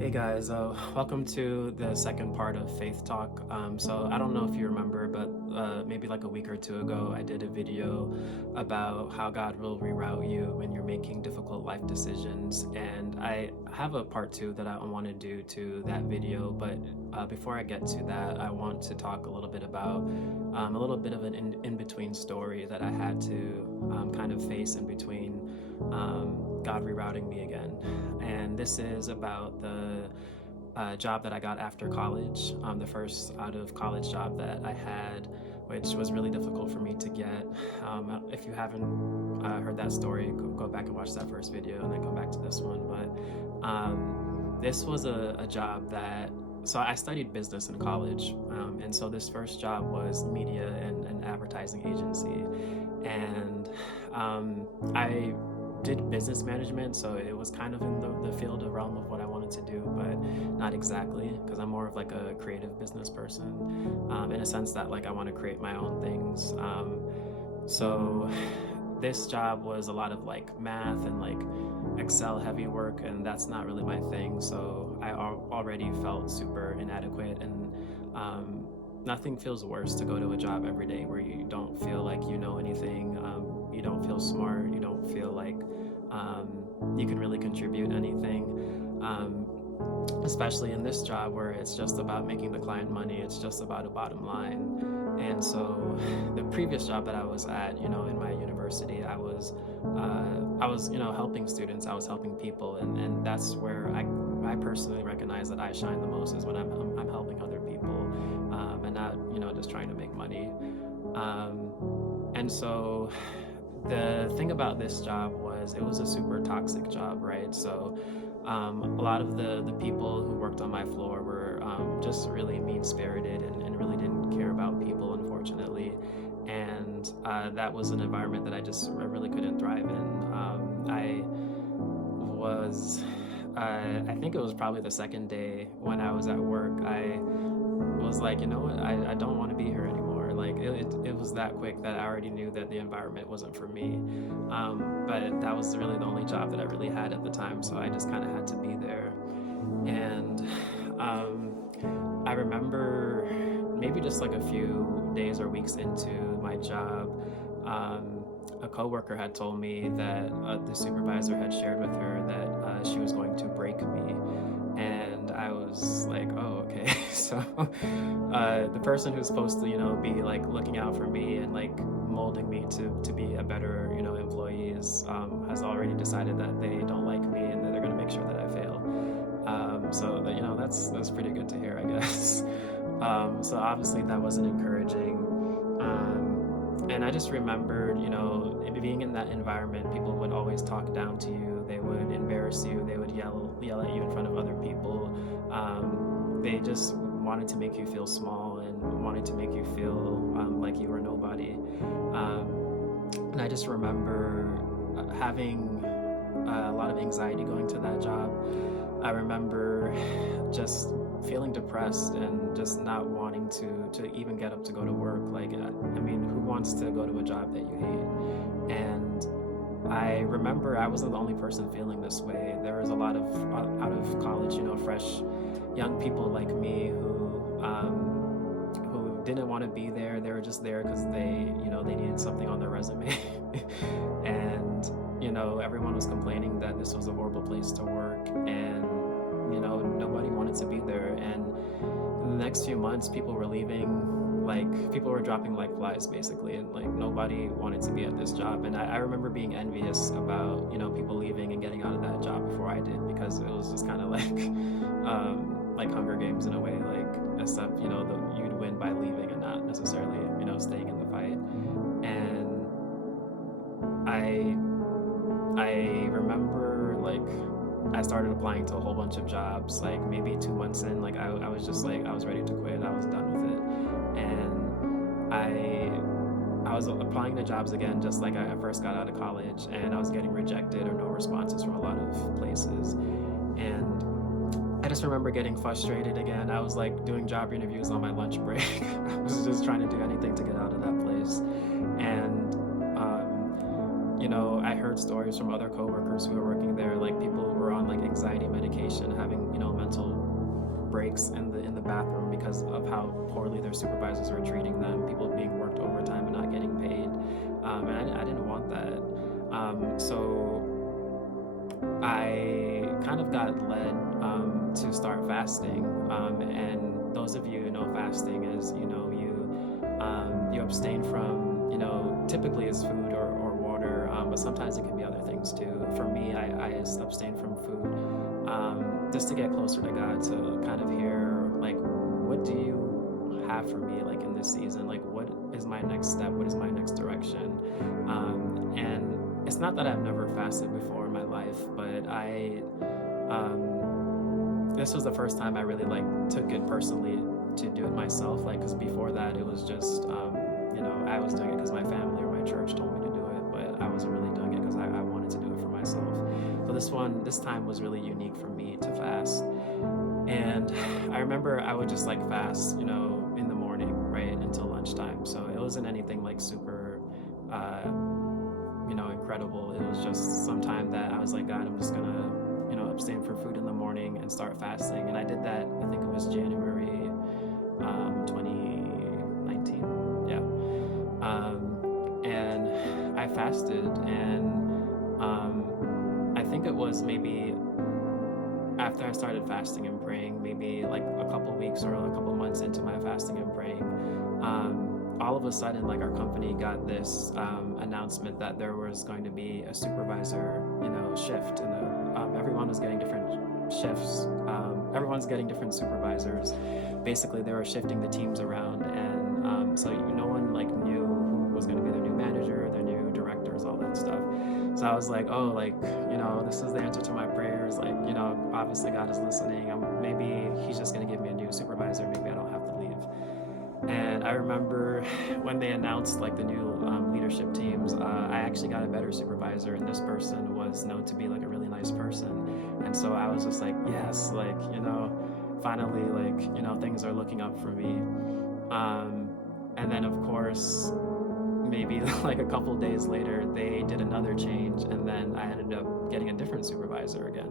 Hey guys, welcome to the second part of Faith Talk. So I don't know if you remember, but maybe like a week or two ago, I did a video about how God will reroute you when you're making difficult life decisions. And I have a part two that I want to do to that video. But before I get to that, I want to talk a little bit about a little bit of an in-between story that I had to kind of face in between God rerouting me again. And this is about the job that I got after college, the first out of college job that I had, which was really difficult for me to get. If you haven't heard that story, go back and watch that first video and then come back to this one. But this was a job that, so I studied business in college. And so this first job was media and an advertising agency. And I did business management, so it was kind of in the field of realm of what I wanted to do, but not exactly, because I'm more of like a creative business person, in a sense that like I want to create my own things. So this job was a lot of like math and like Excel heavy work, and that's not really my thing. So I already felt super inadequate, and nothing feels worse to go to a job every day where you don't feel like you know anything, you don't feel smart, you don't feel like you can really contribute anything, especially in this job where it's just about making the client money, it's just about a bottom line. And so the previous job that I was at, in my university, I was helping students, I was helping people, and that's where I personally recognize that I shine the most is when I'm helping other people, and not just trying to make money. And so the thing about this job was it was a super toxic job, right? So a lot of the people who worked on my floor were just really mean-spirited and really didn't care about people, unfortunately. And that was an environment that I really couldn't thrive in. I think it was probably the second day when I was at work, I was like, you know what, I don't want to be here anymore. Like it was that quick that I already knew that the environment wasn't for me. But that was really the only job that I really had at the time, so I just kind of had to be there. And I remember maybe just like a few days or weeks into my job, a coworker had told me that the supervisor had shared with her that she was going to break me. And I was like, oh, okay. So the person who's supposed to, be like looking out for me and like molding me to be a better, employee has already decided that they don't like me and that they're going to make sure that I fail. So that, that's pretty good to hear, I guess. So obviously that wasn't encouraging. And I just remembered, being in that environment, people would always talk down to you. They would embarrass you. They would yell at you in front of other people. They just wanted to make you feel small and wanted to make you feel like you were nobody. And I just remember having a lot of anxiety going to that job. I remember just feeling depressed and just not wanting to even get up to go to work. Like, I mean, who wants to go to a job that you hate? And I remember I wasn't the only person feeling this way. There was a lot of out of college, fresh young people like me who didn't want to be there. They were just there because they needed something on their resume. And everyone was complaining that this was a horrible place to work, and nobody wanted to be there. And in the next few months, people were leaving, like people were dropping like flies basically, and like nobody wanted to be at this job. And I remember being envious about people leaving and getting out of that job before I did, because it was just kind of like Hunger Games in a way, like except you'd win by leaving and not necessarily staying in the fight. And I remember like I started applying to a whole bunch of jobs, like maybe 2 months in, like I was just like, I was ready to quit. I was done with it. And I was applying to jobs again, just like I first got out of college, and I was getting rejected or no responses from a lot of places. And I just remember getting frustrated again. I was like doing job interviews on my lunch break. I was just trying to do anything to get out of that place. And I heard stories from other coworkers who were working there, like people who were on like anxiety medication, having, mental breaks in the bathroom because of how poorly their supervisors are treating them, people being worked overtime and not getting paid. And I didn't want that. So I kind of got led to start fasting. And those of you who know fasting is, you abstain from, typically it's food or water, but sometimes it can be other things too. For me, I abstain from food just to get closer to God, to kind of hear, like, what do you have for me, like in this season? Like, what is my next step? What is my next direction? And it's not that I've never fasted before in my life, but this was the first time I really like took it personally to do it myself. Like, because before that, it was just, I was doing it because my family or my church told me to do it, but I wasn't really doing it because I wanted to do it for myself. So this time was really unique for me to fast. And I remember I would just like fast, in the morning, right, until lunchtime. So it wasn't anything like super, incredible. It was just some time that I was like, God, I'm just gonna, abstain from food in the morning and start fasting. And I did that, I think it was January 2019. Yeah. And I fasted, and I think it was maybe after I started fasting and praying, maybe like a couple weeks or a couple months into my fasting and praying, all of a sudden, like, our company got this announcement that there was going to be a supervisor, shift, and everyone was getting different shifts. Everyone's getting different supervisors. Basically, they were shifting the teams around, and so no one like knew who was going to be their new manager, their new directors, all that stuff. So I was like, oh, like, this is the answer to my prayers. Like, obviously God is listening. Maybe He's just going to give me a new supervisor. Maybe I don't have to leave. And I remember when they announced like the new leadership teams, I actually got a better supervisor, and this person was known to be like a really nice person. And so I was just like, yes, like, finally, like, things are looking up for me. And then of course, maybe like a couple days later, they did another change, and then I ended up getting a different supervisor again.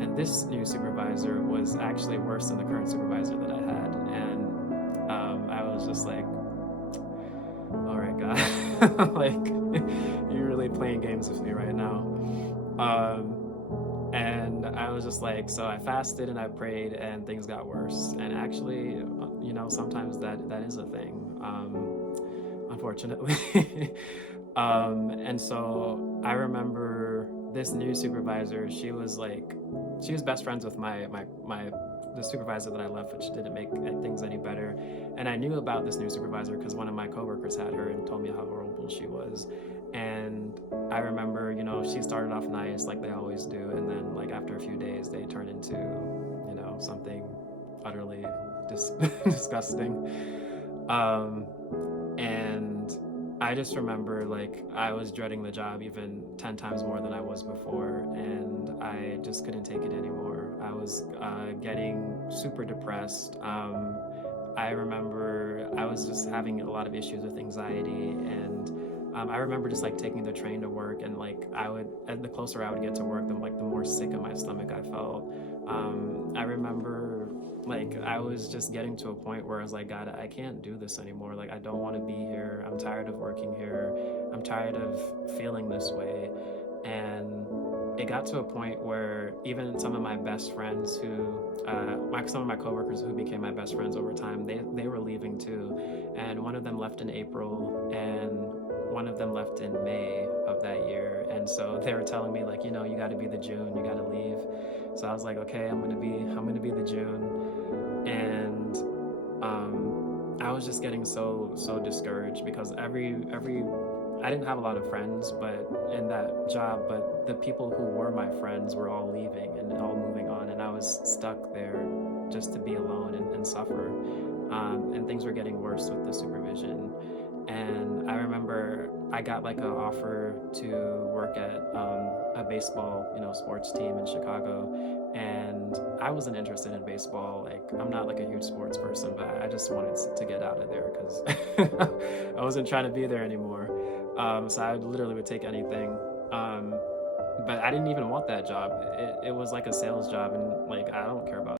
And this new supervisor was actually worse than the current supervisor that I had. And I was just like, all right, God, like, you're really playing games with me right now. And I was just like, so I fasted and I prayed, and things got worse. And actually, sometimes that is a thing, unfortunately. And so I remember this new supervisor, she was best friends with the supervisor that I left, which didn't make things any better. And I knew about this new supervisor because one of my coworkers had her and told me how horrible she was. And I remember, she started off nice, like they always do, and then like after a few days, they turned into, something utterly disgusting. And I just remember, like, I was dreading the job even 10 times more than I was before, and I just couldn't take it anymore. I was getting super depressed. I remember I was just having a lot of issues with anxiety, and I remember just like taking the train to work, and like the closer I would get to work, the more sick in my stomach I felt. I remember like I was just getting to a point where I was like, God, I can't do this anymore. Like, I don't want to be here. I'm tired of working here. I'm tired of feeling this way. And it got to a point where even some of my best friends some of my coworkers who became my best friends over time, they were leaving too. And one of them left in April, and one of them left in May of that year. And so they were telling me, like, you got to be the June, you got to leave. So I was like, okay, I'm gonna be the June. And I was just getting so discouraged because I didn't have a lot of friends, but in that job, but the people who were my friends were all leaving and all moving on, and I was stuck there just to be alone and suffer. And things were getting worse with the supervision. And I remember I got like an offer to work at a baseball, sports team in Chicago. And I wasn't interested in baseball. Like, I'm not like a huge sports person, but I just wanted to get out of there because I wasn't trying to be there anymore. So I literally would take anything. But I didn't even want that job. It was like a sales job, and like I don't care about